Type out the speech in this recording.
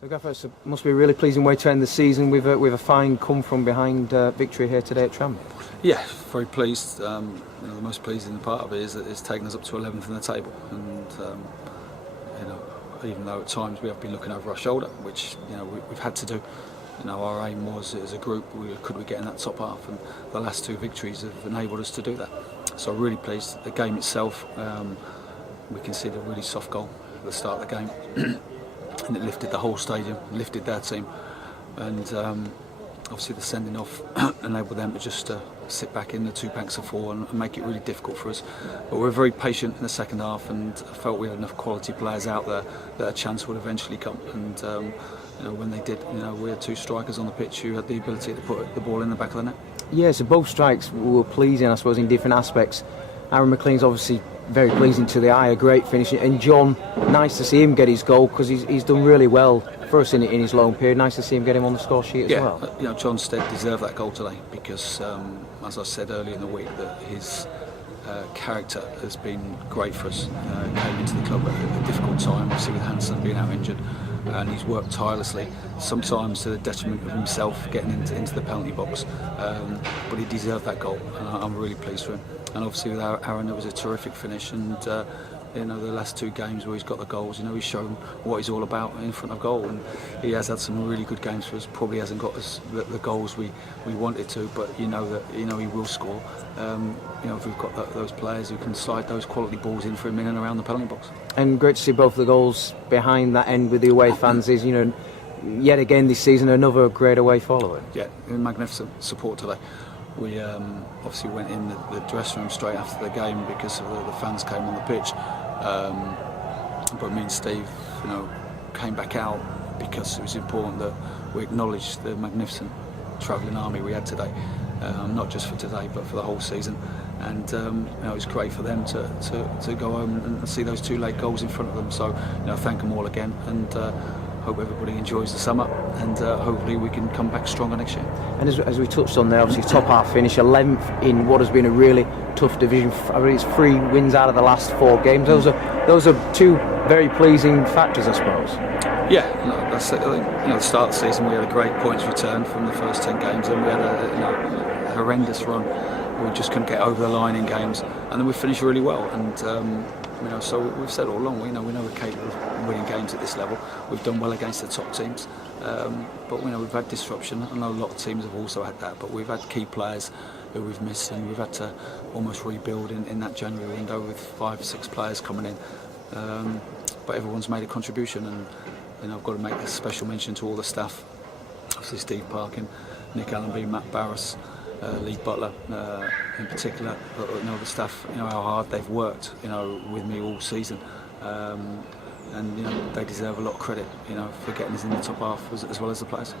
So, Gaffer, it must be a really pleasing way to end the season with a fine come-from-behind victory here today at Tranmere. Yeah, very pleased. The most pleasing part of it is that it's taken us up to 11th in the table, and even though at times we have been looking over our shoulder, which we've had to do. Our aim was as a group, could we get in that top half, and the last two victories have enabled us to do that. So really pleased. The game itself, we conceded a really soft goal at the start of the game. And it lifted the whole stadium, lifted their team, and obviously the sending off enabled them to just sit back in the two banks of four and make it really difficult for us. But we were very patient in the second half, and I felt we had enough quality players out there that a chance would eventually come. And when they did, we had two strikers on the pitch who had the ability to put the ball in the back of the net. Yeah, so both strikes were pleasing, I suppose, in different aspects. Aaron McLean's obviously very pleasing to the eye, a great finish, and John, nice to see him get his goal because he's done really well for us in his loan period. Nice to see him get him on the score sheet as well. John Stead deserved that goal today because, as I said earlier in the week, that his character has been great for us. Came into the club at a difficult time, obviously with Hansen being out injured, and he's worked tirelessly, sometimes to the detriment of himself getting into the penalty box, but he deserved that goal, and I'm really pleased for him. And obviously with Aaron, it was a terrific finish, and the last two games where he's got the goals, he's shown what he's all about in front of goal, and he has had some really good games for us. Probably hasn't got us the goals we wanted to, but he will score. If we've got those players who can slide those quality balls in for him in and around the penalty box. And great to see both the goals behind that end with the away fans is, yet again this season another great away follower. Yeah, magnificent support today. We obviously went in the dressing room straight after the game because of the fans came on the pitch. But me and Steve, came back out because it was important that we acknowledged the magnificent travelling army we had today, not just for today but for the whole season. And it was great for them to go home and see those two late goals in front of them. So thank them all again, and hope everybody enjoys the summer, and hopefully we can come back stronger next year. And as we touched on there, obviously top half finish, 11th in what has been a really tough division. I mean, it's 3 wins out of the last 4 games. Those are two very pleasing factors, I suppose. Yeah, that's it. I think, at the start of the season we had a great points return from the first 10 games, and we had a horrendous run. We just couldn't get over the line in games, and then we finished really well. And so we've said all along, we know we're capable of winning games at this level. We've done well against the top teams, but we've had disruption. I know a lot of teams have also had that, but we've had key players who we've missed, and we've had to almost rebuild in that January window with 5 or 6 players coming in. But everyone's made a contribution, and I've got to make a special mention to all the staff. Obviously Steve Parkin, Nick Allenby, Matt Barras, Lee Butler in particular, the staff, how hard they've worked, with me all season, and they deserve a lot of credit, for getting us in the top half as well as the players.